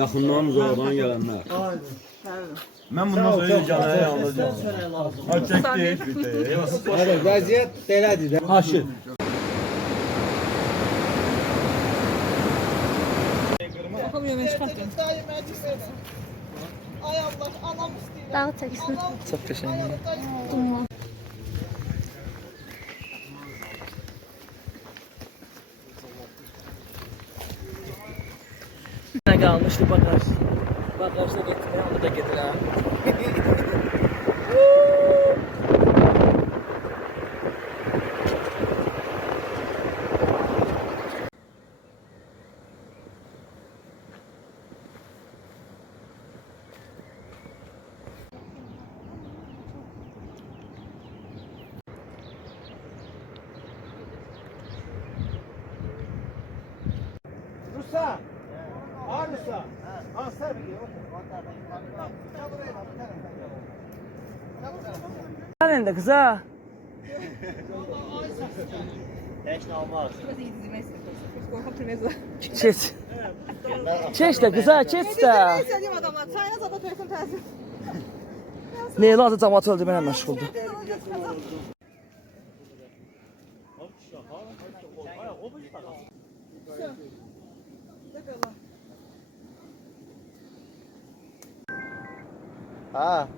Yaxından uzaqdan gələnlər. Mən bundan sonra Canaya alacağım. Ha çəkdi. Vəziyyət belədir də. Haşır. Bakalım yemeğe çıkartın. Ay Allah, anam istəyir. Dağ çəksin. Çok teşekkür ederim. Ne kalmıştı bagaj. Bagajda getirmeye onu da getir ha. Rusa. Arısa. Asar bir Sen de kız ha. Çet. Çeç de kız ha, çeç de. İstədiyim adamlar, çayına zada tökün təsir. Leyla adı cəmat öldü, mənə məşğuldur. Ha.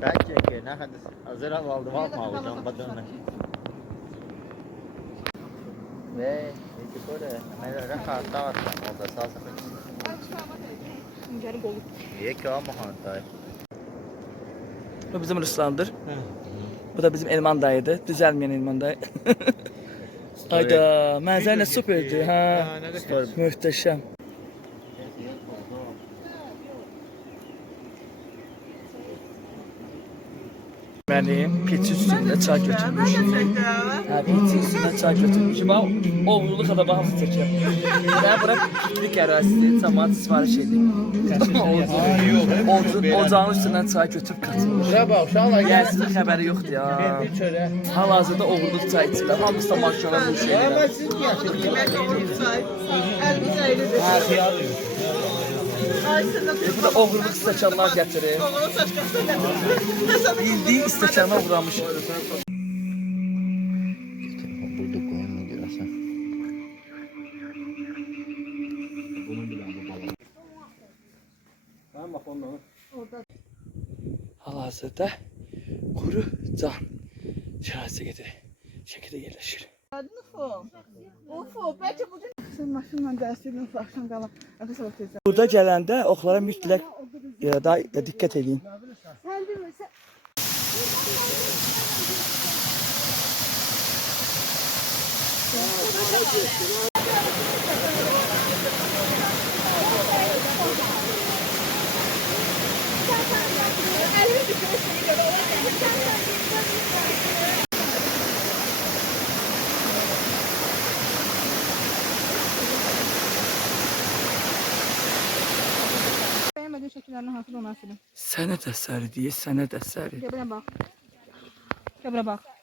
Sen çek, ne kadar hazır aldım alacağım badana. Ve iki böyle hemen rahat var orada salsa. Niye ki ama hantay. Bu bizim Ruslandır. Bu da bizim Elman dayıdır. Düzəlməyən Elman dayı. Ayda, mənzərə süperdi. Ha. Möhtəşəm. Benim pizza üstünde çay götürmüş. Ha, pizza üstünde çay götürmüş. Ben oğurluq adamı hamısı çəkirəm. Ben bura piknik ərazisi, cəmaat sifariş edeyim. Ocağın üstündən çay götürüb katılmış. Şuraya bak, uşaqlar Yəni sizin xəbəri yoxdur ya. bir çörək. Hal-hazırda oğurluq çay içirlər. Hamısı da maşallah bu şeylər. Ama siz mi yapıyorsunuz? Yemək olur çay. Əlimiz əylidir. Ha, xiyar. Ay sən də Bu da oğurluq stəkanlar gətirir. oğlunu saçqasına gətir. Bildiyi stəkana uğramış. Burada koyun mu girəsən? Hal-hazırda Quru Can şəraitə gedir. Şəkidə yerləşir. Ufo, bəlkə bu gün sən maşınla dərsindən axşam qalan. Əfəs olub tezə. Burada gələndə oxlara mütləq diqqət edin. Sən bilmirsən. Bəyənmədiyin şəkillərini hansı da ona silin. Sənət əsəri deyə, sənət əsəri. Gəl bura bax. Gəl bura bax.